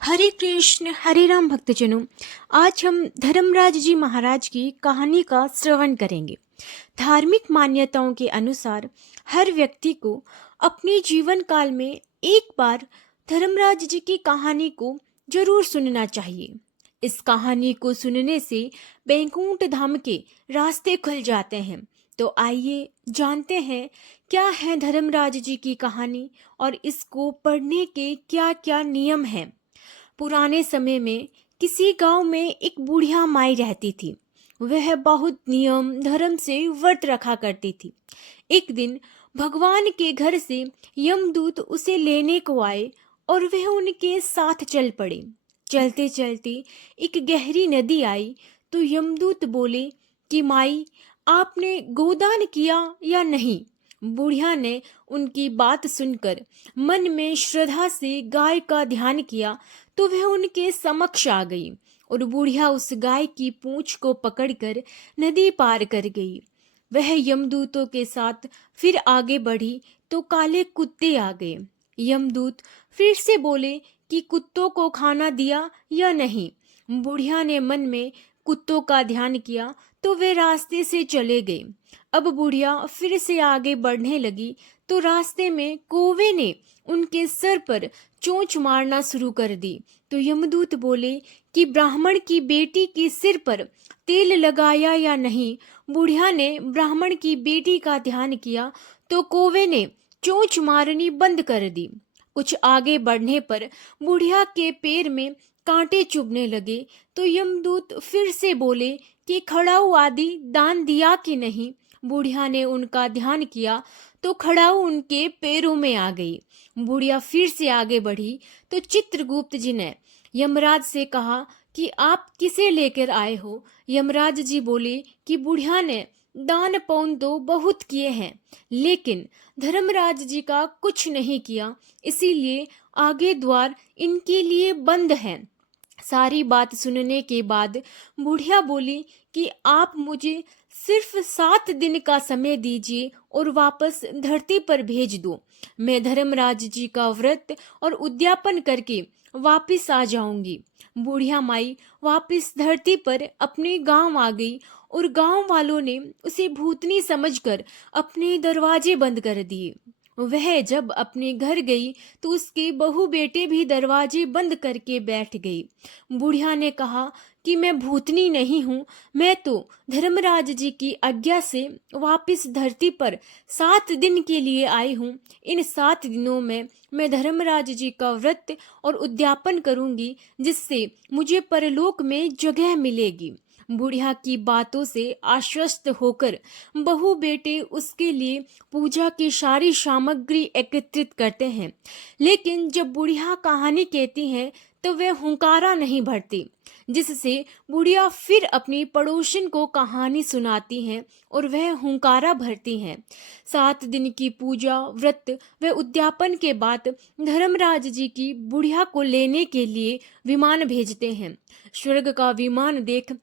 हरे कृष्ण हरे राम भक्तजनों। आज हम धर्मराज जी महाराज की कहानी का श्रवण करेंगे। धार्मिक मान्यताओं के अनुसार हर व्यक्ति को अपने जीवन काल में एक बार धर्मराज जी की कहानी को जरूर सुनना चाहिए। इस कहानी को सुनने से बैकुंठ धाम के रास्ते खुल जाते हैं। तो आइए जानते हैं क्या है धर्मराज जी की कहानी और इसको पढ़ने के क्या क्या नियम हैं। पुराने समय में किसी गांव में एक बूढ़िया माई रहती थी। वह बहुत नियम धर्म से व्रत रखा करती थी। एक दिन भगवान के घर से यमदूत उसे लेने को आए और वह उनके साथ चल पड़े। चलते चलते एक गहरी नदी आई तो यमदूत बोले कि माई, आपने गोदान किया या नहीं। बुढ़िया ने उनकी बात सुनकर मन में श्रद्धा से गाय का ध्यान किया तो वह उनके समक्ष आ गई और बुढ़िया उस गाय की पूंछ को पकड़कर नदी पार कर गई। वह यमदूतों के साथ फिर आगे बढ़ी तो काले कुत्ते आ गए। यमदूत फिर से बोले कि कुत्तों को खाना दिया या नहीं। बुढ़िया ने मन में कुत्तों का ध्यान किया तो वे रास्ते से चले गए। अब बुढ़िया फिर से आगे बढ़ने लगी तो रास्ते में कौवे ने उनके सर पर चोंच मारना शुरू कर दी। तो यमदूत बोले कि ब्राह्मण की बेटी के सिर पर तेल लगाया या नहीं। बुढ़िया ने ब्राह्मण की बेटी का ध्यान किया तो कौवे ने चोंच मारनी बंद कर दी। कुछ आगे बढ़ने पर बुढ़िया के पैर में कांटे चुभने लगे तो यमदूत फिर से बोले कि खड़ाऊ आदि दान दिया कि नहीं। बुढ़िया ने उनका ध्यान किया तो खड़ाऊ उनके पैरों में आ गई। बुढ़िया फिर से आगे बढ़ी तो चित्रगुप्त जी ने यमराज से कहा कि आप किसे लेकर आए हो। यमराज जी बोले कि बुढ़िया ने दान पौन तो बहुत किए हैं लेकिन धर्मराज जी का कुछ नहीं किया, इसीलिए आगे द्वार इनके लिए बंद है। सारी बात सुनने के बाद बुढ़िया बोली कि आप मुझे सिर्फ 7 दिन का समय दीजिए और वापस धरती पर भेज दो। मैं धर्मराज जी का व्रत और उद्यापन करके वापस आ जाऊंगी। बुढ़िया माई वापस धरती पर अपने गांव आ गई और गांव वालों ने उसे भूतनी समझकर अपने दरवाजे बंद कर दिए। वह जब अपने घर गई तो उसके बहू बेटे भी दरवाजे बंद करके बैठ गई। बुढ़िया ने कहा कि मैं भूतनी नहीं हूँ, मैं तो धर्मराज जी की आज्ञा से वापस धरती पर 7 दिन के लिए आई हूँ। इन 7 दिनों में मैं धर्मराज जी का व्रत और उद्यापन करूंगी जिससे मुझे परलोक में जगह मिलेगी। बुढ़िया की बातों से आश्वस्त होकर बहू बेटे उसके लिए पूजा की सारी सामग्री एकत्रित करते हैं। लेकिन जब बुढ़िया कहानी कहती है तो वह हुंकारा नहीं भरती, जिससे बुढ़िया फिर अपनी पड़ोसन को कहानी सुनाती हैं और वह हुंकारा भरती हैं। 7 दिन की पूजा व्रत व उद्यापन के बाद धर्मराज जी की बुढ़िया को लेने के लिए विमान भेजते हैं। स्वर्ग का विमान देख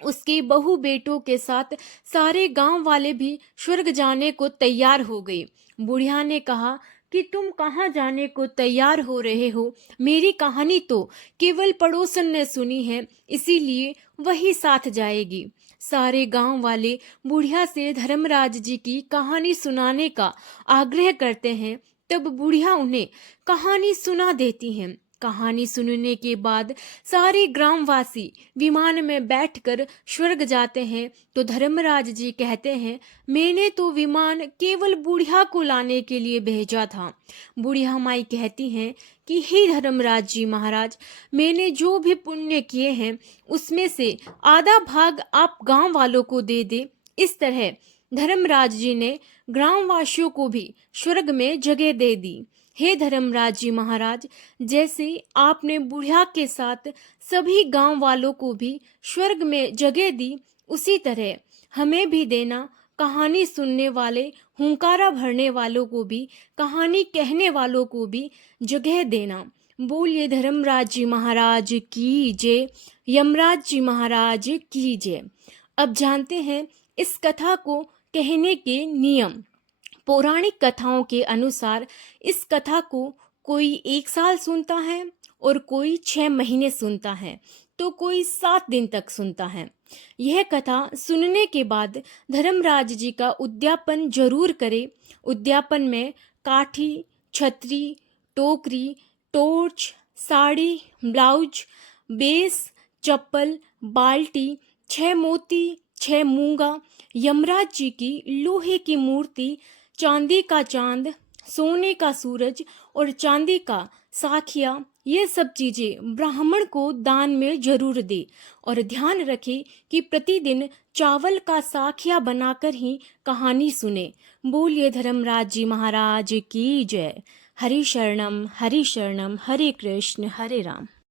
उसके बहू बेटों के साथ सारे गांव वाले भी स्वर्ग जाने को तैयार हो गए। बुढ़िया ने कहा कि तुम कहाँ जाने को तैयार हो रहे हो, मेरी कहानी तो केवल पड़ोसन ने सुनी है, इसीलिए वही साथ जाएगी। सारे गांव वाले बुढ़िया से धर्मराज जी की कहानी सुनाने का आग्रह करते हैं। तब बुढ़िया उन्हें कहानी सुना देती हैं। कहानी सुनने के बाद सारे ग्रामवासी विमान में बैठकर स्वर्ग जाते हैं तो धर्मराज जी कहते हैं, मैंने तो विमान केवल बुढ़िया को लाने के लिए भेजा था। बुढ़िया माई कहती हैं कि हे धर्मराज जी महाराज, मैंने जो भी पुण्य किए हैं उसमें से आधा भाग आप गांव वालों को दे दे। इस तरह धर्मराज जी ने ग्रामवासियों को भी स्वर्ग में जगह दे दी। हे धर्मराज जी महाराज, जैसे आपने बुढ़िया के साथ सभी गांव वालों को भी स्वर्ग में जगह दी, उसी तरह हमें भी देना। कहानी सुनने वाले हुंकारा भरने वालों को भी, कहानी कहने वालों को भी जगह देना। बोलिए धर्मराज जी महाराज की जय, यमराज जी महाराज की जय। अब जानते हैं इस कथा को कहने के नियम। पौराणिक कथाओं के अनुसार इस कथा को कोई 1 साल सुनता है और कोई 6 महीने सुनता है तो कोई 7 दिन तक सुनता है। यह कथा सुनने के बाद धर्मराज जी का उद्यापन जरूर करे। उद्यापन में काठी, छतरी, टोकरी, टॉर्च, साड़ी, ब्लाउज, बेस, चप्पल, बाल्टी, 6 मोती, 6 मूंगा, यमराज जी की लोहे की मूर्ति, चांदी का चांद, सोने का सूरज और चांदी का साखिया, ये सब चीजें ब्राह्मण को दान में जरूर दे। और ध्यान रखे कि प्रतिदिन चावल का साखिया बनाकर ही कहानी सुने। बोलिए धर्मराज जी महाराज की जय। हरि शरणम हरे कृष्ण हरे राम।